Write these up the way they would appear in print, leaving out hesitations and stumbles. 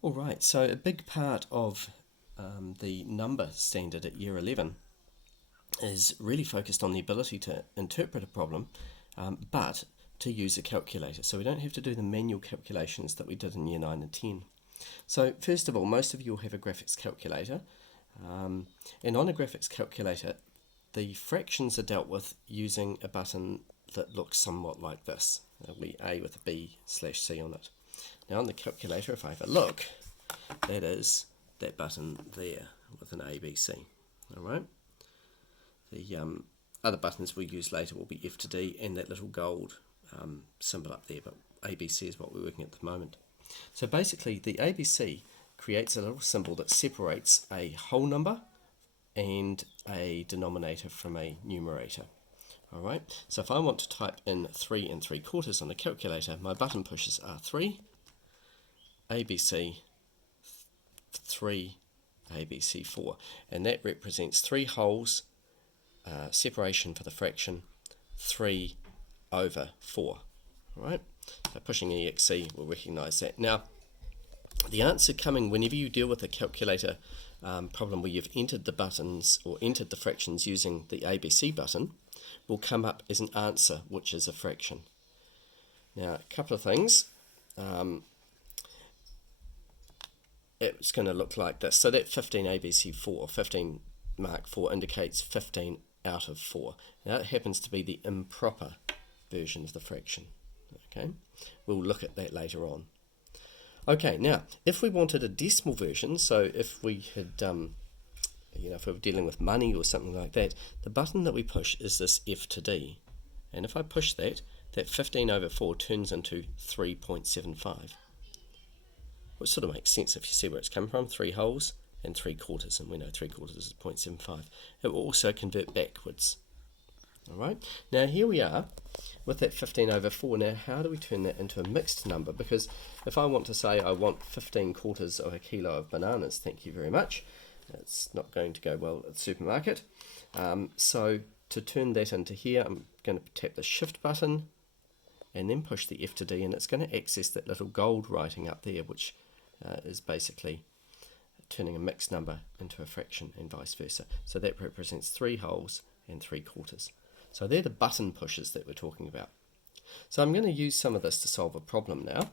All right, so a big part of the number standard at year 11 is really focused on the ability to interpret a problem, but to use a calculator. So we don't have to do the manual calculations that we did in year 9 and 10. So first of all, most of you will have a graphics calculator. And on a graphics calculator, the fractions are dealt with using a button that looks somewhat like this. There'll be A with a B/C on it. Now on the calculator, if I have a look, that is that button there with an A, B, C. All right. The other buttons we'll use later will be F to D and that little gold symbol up there, but ABC is what we're working at the moment. So basically the ABC creates a little symbol that separates a whole number and a denominator from a numerator. All right, so if I want to type in 3 3/4 on the calculator, my button pushes are 3, ABC, 3, ABC, 4, and that represents 3 wholes, separation for the fraction 3 over 4. All right, so pushing EXE will recognise that. Now, the answer coming whenever you deal with a calculator problem where you've entered the buttons or entered the fractions using the ABC button will come up as an answer, which is a fraction. Now, a couple of things. It's going to look like this. So that 15 ABC4, 15 mark 4 indicates 15 out of 4. Now, it happens to be the improper version of the fraction. Okay, we'll look at that later on. Okay, now, if we wanted a decimal version, so if we had, if we were dealing with money or something like that, the button that we push is this F to D. And if I push that, that 15 over 4 turns into 3.75. Which sort of makes sense if you see where it's come from, 3 wholes and 3/4, and we know 3/4 is 0.75. It will also convert backwards. All right, now here we are with that 15 over 4. Now, how do we turn that into a mixed number? Because if I want to say I want 15/4 of a kilo of bananas, thank you very much, it's not going to go well at the supermarket. So to turn that into here, I'm going to tap the shift button and then push the F to D, and it's going to access that little gold writing up there, which is basically turning a mixed number into a fraction and vice versa. So that represents 3 wholes and 3/4. So they're the button pushes that we're talking about. So I'm going to use some of this to solve a problem now.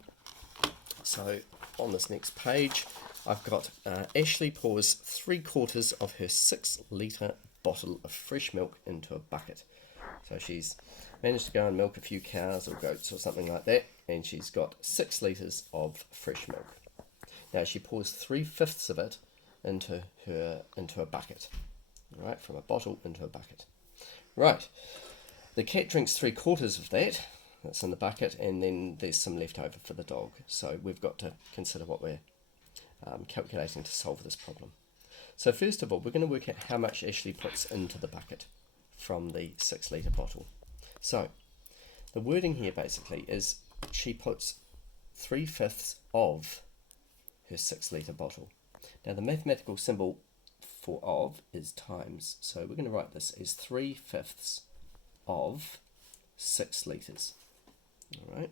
So on this next page, I've got Ashley pours 3/4 of her 6-litre bottle of fresh milk into a bucket. So she's managed to go and milk a few cows or goats or something like that, and she's got 6 litres of fresh milk. Now she pours 3/5 of it into a bucket. All right, from a bottle into a bucket. Right, the cat drinks 3/4 of that. That's in the bucket, and then there's some left over for the dog. So we've got to consider what we're calculating to solve this problem. So first of all, we're going to work out how much Ashley puts into the bucket from the 6-litre bottle. So the wording here basically is she puts 3/5 of her 6-litre bottle. Now the mathematical symbol for of is times, so we're going to write this as 3/5 of 6 litres. All right.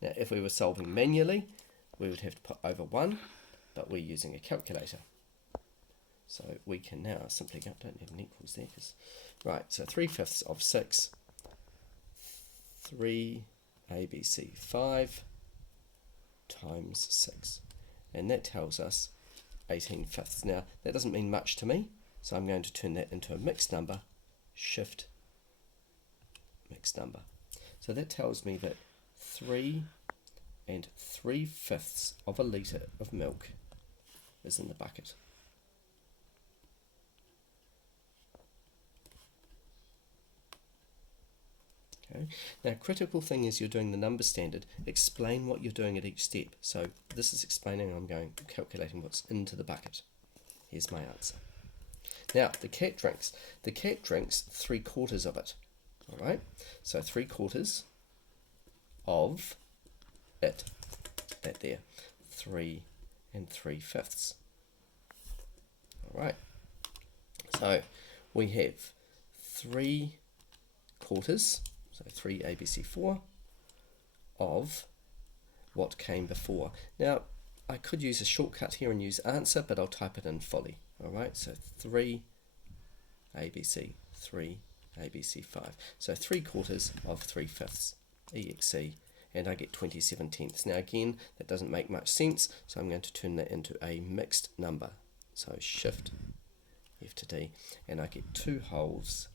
Now if we were solving manually, we would have to put over 1, but we're using a calculator. So we can now simply go, don't need an equals there, right, so 3/5 of 6, 3 ABC 5 times 6. And that tells us 18/5. Now, that doesn't mean much to me, so I'm going to turn that into a mixed number, shift mixed number. So that tells me that 3 3/5 of a litre of milk is in the bucket. Okay. Now, critical thing is you're doing the number standard. Explain what you're doing at each step. So this is explaining, I'm calculating what's into the bucket. Here's my answer. Now, the cat drinks 3/4 of it. All right, so 3/4 of it, that there, 3 3/5. All right, so we have 3/4. So 3 ABC4 of what came before. Now, I could use a shortcut here and use answer, but I'll type it in fully. Alright, so 3 ABC, 3 ABC 5. So 3/4 of 3/5 EXE, and I get 27/10. Now again, that doesn't make much sense, so I'm going to turn that into a mixed number. So shift F to D, and I get 2 wholes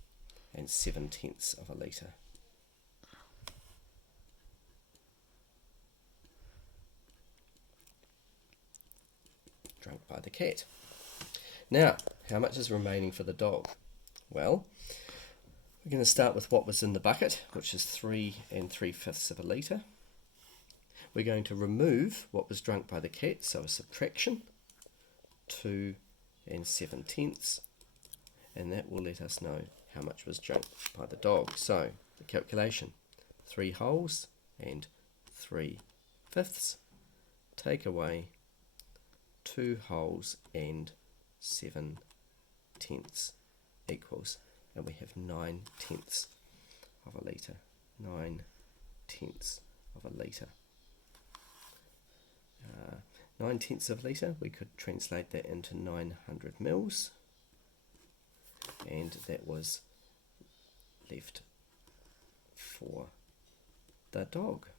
and 7/10 of a litre. Drunk by the cat. Now, how much is remaining for the dog? Well, we're going to start with what was in the bucket, which is 3 3/5 of a litre. We're going to remove what was drunk by the cat, so a subtraction, 2 7/10, and that will let us know how much was drunk by the dog. So, the calculation, 3 wholes and 3/5, take away 2 wholes and 7/10 equals, and we have 9/10 of a litre. 9/10 of a litre. 9/10 of a litre, we could translate that into 900 mils, and that was left for the dog.